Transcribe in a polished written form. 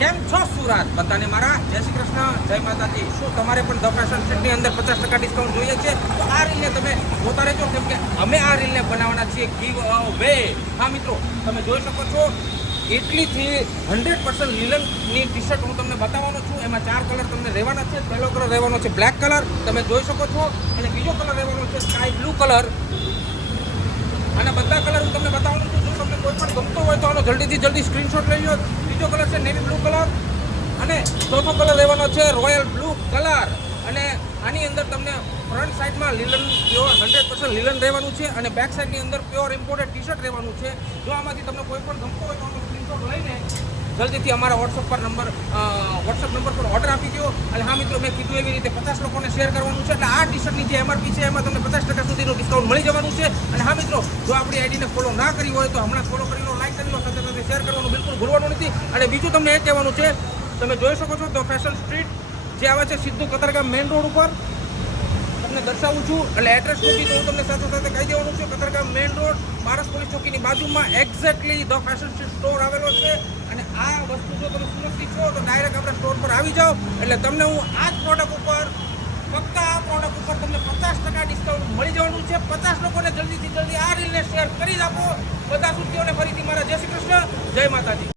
કેમ છો સુરત બધાને મારા જય શ્રી કૃષ્ણ જય માતાજી। શું તમારે પણ ધ ફેશન સ્ટ્રીટની અંદર 50% ડિસ્કાઉન્ટ જોઈએ છે તો આ રીલને તમે જોતા રહેજો, કેમ કે અમે આ રીલને બનાવવાના છીએ ગીવ અવે। હા મિત્રો, તમે જોઈ શકો છો ઇટલીથી 100% લીલનની ટી શર્ટ હું તમને બતાવવાનો છું। એમાં 4 કલર તમને રહેવાના છે। પહેલો કલર રહેવાનો છે બ્લેક કલર, તમે જોઈ શકો છો, અને બીજો કલર રહેવાનો છે સ્કાય બ્લુ કલર, અને બધા કલર હું તમને બતાવવાનું છું। જો તમને કોઈ પણ ગમતો હોય તો આનો જલ્દીથી જલ્દી સ્ક્રીનશોટ લઈ લો। બીજો કલર છે નેવી બ્લુ કલર, અને ચોથો કલર રહેવાનો છે રોયલ બ્લુ કલર, અને આની અંદર તમને ફ્રન્ટ સાઈડમાં લીલન પ્યોર 100% લીલન રહેવાનું છે, અને બેક સાઈડની અંદર પ્યોર ઇમ્પોર્ટેડ ટી શર્ટ રહેવાનું છે। જો આમાંથી તમને કોઈ પણ ગમતો હોય તો આનો સ્ક્રીનશોટ લઈને જલ્દીથી અમારા વોટ્સઅપ નંબર પર ઓર્ડર આપી દો। અને હા મિત્રો, મેં કીધું એવી રીતે 50 લોકોને શેર કરવાનું છે, એટલે આ ટી શર્ટની જે MRP છે એમાં તમને 50% સુધીનું ડિસ્કાઉન્ટ મળી જવાનું છે। અને હા મિત્રો, જો આપણી આઈડીને ફોલો ના કરી હોય તો હમણાં ફોલો કરી લો, લાઈક કરી લો, સાથે સાથે શેર કરવાનું બિલકુલ ભૂલવાનું નથી। અને બીજું તમને એ કહેવાનું છે, તમે જોઈ શકો છો ધ ફેશન સ્ટ્રીટ જે આવે છે સીધું કતારગામ મેઇન રોડ ઉપર, તમને દર્શાવું છું। એટલે એડ્રેસ મૂકી તો હું તમને સાથે સાથે કહી દેવાનું છું, કતારગામ મેઇન રોડ પારસ પોલીસ ચોકીની બાજુમાં exactly the fashion street store આવેલો છે। અને આ વસ્તુ જો તમે સુરતથી છો તો ડાયરેક્ટ આપણા સ્ટોર પર આવી જાઓ, એટલે તમને હું આ જ પ્રોડક્ટ ઉપર, ફક્ત આ પ્રોડક્ટ ઉપર તમને 50% ડિસ્કાઉન્ટ મળી જવાનું છે। 50 લોકોને જલ્દીથી જલ્દી આ રીલને શેર કરી જ આપો। બધા સુધીઓને ફરીથી મારા જય શ્રી કૃષ્ણ, જય માતાજી।